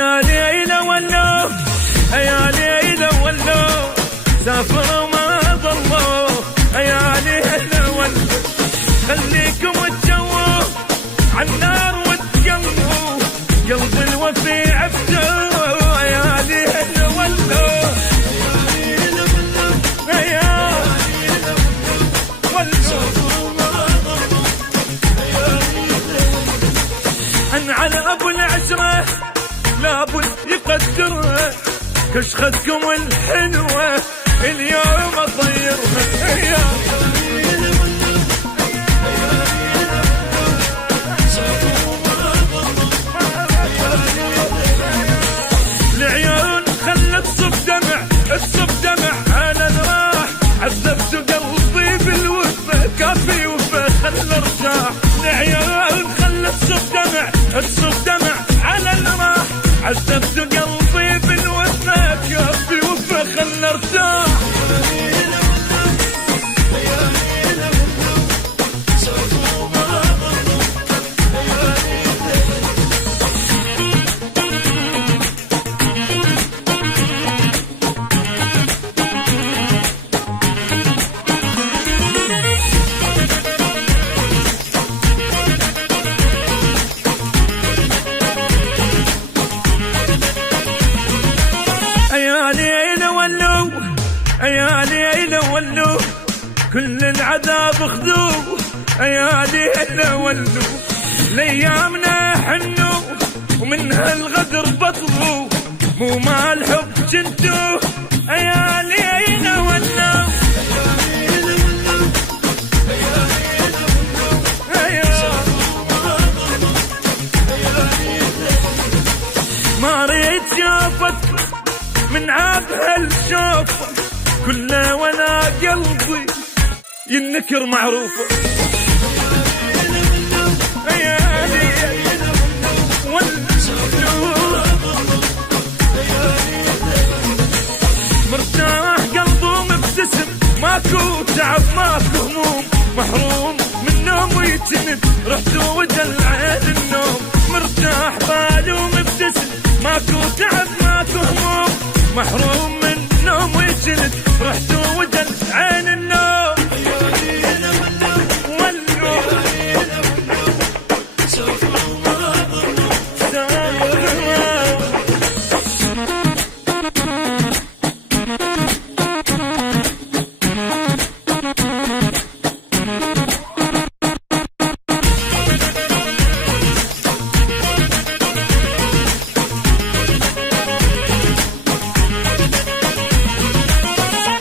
يا ليلى ولو يا ليلى ولو سافروا ما ضلوا يا ليلى ولو خليكم تجوا عالنار وتقلبوا قلب الوفي عبده يا ليلى ولو يا ولو أن على أبو العشرة لابد يقدرها كشختكم الحلوة اليوم أطيرها العيون خلت تصب دمع على الراح عذبت قلبي بالوفا كافي وفا خل ارتاح العيون خلت تصب دمع على الراح عذبت قلبي بالوفا كافي وفا خل ارتاح يا ليلى ولو يا ليلى ولو كل العذاب خذوه يا ليلى ولو لأيامنا حنو ومنها الغدر بطلوا مو مع الحب جنتو يا ليلى ولو ما ريت شافتكم من عابها الشوفة كله ولا قلبي ينكر معروفة يا ليلى مرتاح قلبه مبتسم ماكو تعب ماكو هموم محروم من نوم ويتند رحت ودلعت النوم مرتاح باله مبتسم ماكو تعب ماكو هموم محروم من نوم ويجلد رحت وجل عين النوم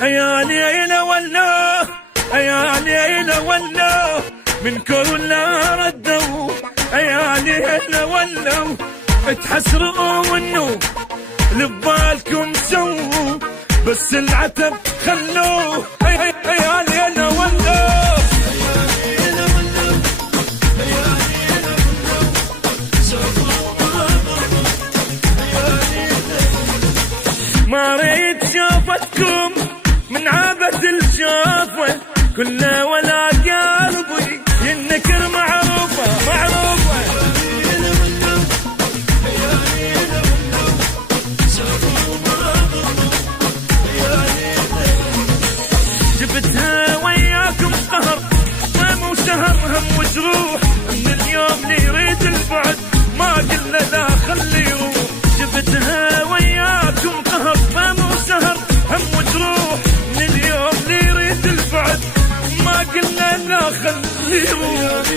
يا ليلى ولو يا ليلى ولو من كل ردوا يا ليلى ولو تحسروا منه لبالكم سووا بس العتب خلوه يا ليلى ولو ما ريت شافتكم من عابة الشافة كله ولا قلبي ينكر معروفة جبتها وياكم قهر ما مو شهر هم وجروح من اليوم اللي يريد البعد ما قلنا لا خلي يروح جبتها وياكم قهر ما مو شهر هم وجروح من اليوم اللي يريد البعد ما قلنا لا خلي يروح